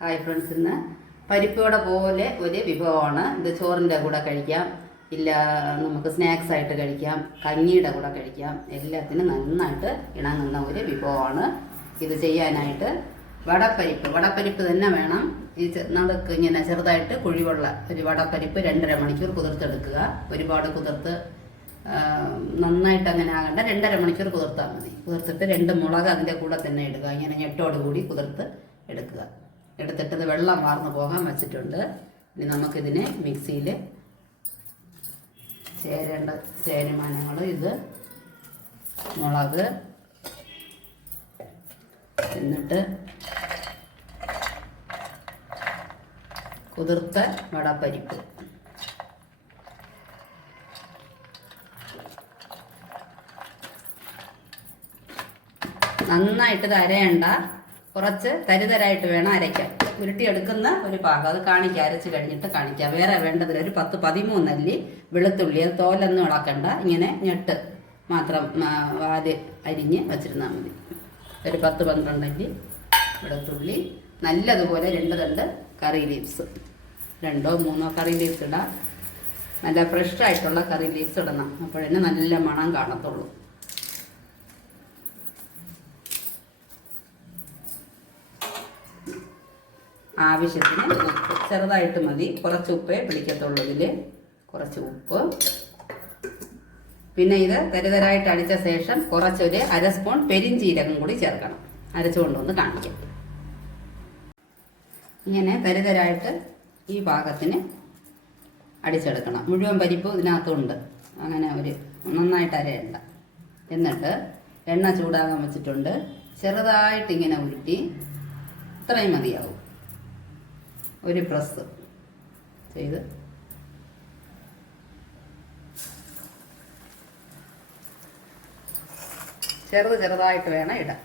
Hi friends, ഇന്ന് പരിപ്പുവട പോലെ ഒരു വിഭവമാണ് ഇത്. ചോറിൻ്റെ കൂടെ കഴിക്കാം, ഇല്ല നമുക്ക് സ്നാക്സ് ആയിട്ട് കഴിക്കാം, കഞ്ഞിയുടെ കൂടെ കഴിക്കാം. എല്ലാത്തിനും നന്നായിട്ട് ഇണങ്ങുന്ന ഒരു വിഭവമാണ്. ഇത് ചെയ്യാനായിട്ട് വടപ്പരിപ്പ് തന്നെ വേണം. ഈ നടുക്ക് ഇങ്ങനെ ചെറുതായിട്ട് കുഴിവുള്ള ഒരു വടപ്പരിപ്പ് 2.5 മണിക്കൂർ കുതിർത്തെടുക്കുക. ഒരുപാട് കുതിർത്ത് നന്നായിട്ട് അങ്ങനെ ആകണ്ട, 2.5 മണിക്കൂർ കുതിർത്താൽ മതി. കുതിർത്തിട്ട് 2 മുളക് അതിൻ്റെ കൂടെ തന്നെ ഇടുക. ഇങ്ങനെ ഞെട്ടോടുകൂടി കുതിർത്ത് എടുക്കുക. എടുത്തിട്ടത് വെള്ളം വാർന്നു പോകാൻ വെച്ചിട്ടുണ്ട്. ഇനി നമുക്കിതിനെ മിക്സിയിൽ ചേരേണ്ട ചേരുമാനങ്ങൾ ഇത് മുളക്, എന്നിട്ട് കുതിർത്ത വടപ്പരിപ്പ്, നന്നായിട്ട് അരയണ്ട, കുറച്ച് തരിതരായിട്ട് വേണം അരയ്ക്കാൻ. ഉരുട്ടിയെടുക്കുന്ന ഒരു പാകം അത് കാണിക്കാം, അരച്ച് കഴിഞ്ഞിട്ട് കാണിക്കാം. വേറെ വേണ്ടതിൽ ഒരു 10-13 അല്ലി വെളുത്തുള്ളി, അത് തോലൊന്നും ഇളക്കണ്ട, ഇങ്ങനെ ഞെട്ട് മാത്രം വാല് അരിഞ്ഞ് വച്ചിരുന്നാൽ മതി. ഒരു 10-12 അല്ലി വെളുത്തുള്ളി, നല്ലതുപോലെ 2 തണ്ട് കറി ലീവ്സ്, 2-3 കറി ലീവ്സ് ഇടാം. നല്ല ഫ്രഷ് ആയിട്ടുള്ള കറി ലീവ്സ് ഇടണം, അപ്പോഴേ നല്ല മണം കാണത്തുള്ളൂ. ആവശ്യത്തിന് ഉപ്പ് ചെറുതായിട്ട് മതി, കുറച്ച് ഉപ്പേ പിടിക്കത്തുള്ളൂ. ഇതിൽ കുറച്ച് ഉപ്പ്, പിന്നെ ഇത് തരിതരായിട്ട് അടിച്ച ശേഷം കുറച്ചൊരു 1/2 സ്പൂൺ പെരിഞ്ചീരകം കൂടി ചേർക്കണം. അരച്ചുകൊണ്ടൊന്ന് കാണിക്കാം. ഇങ്ങനെ തരിതരായിട്ട് ഈ പാകത്തിന് അടിച്ചെടുക്കണം. മുഴുവൻ പരിപ്പും ഇതിനകത്തുണ്ട്, അങ്ങനെ ഒരു നന്നായിട്ട് അരയണ്ട. എന്നിട്ട് എണ്ണ ചൂടാകാൻ വെച്ചിട്ടുണ്ട്. ചെറുതായിട്ട് ഇങ്ങനെ ഉരുട്ടി, ഇത്രയും മതിയാവും, ഒരു പ്രസ് ചെയ്ത് ചെറുതായിട്ട് വേണം ഇടാൻ.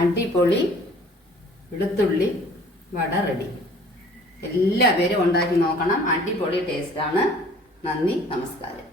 അടിപൊളി വെളുത്തുള്ളി വട റെഡി. എല്ലാവരും ഉണ്ടാക്കി നോക്കണം, അടിപൊളി ടേസ്റ്റാണ്. നന്ദി, നമസ്കാരം.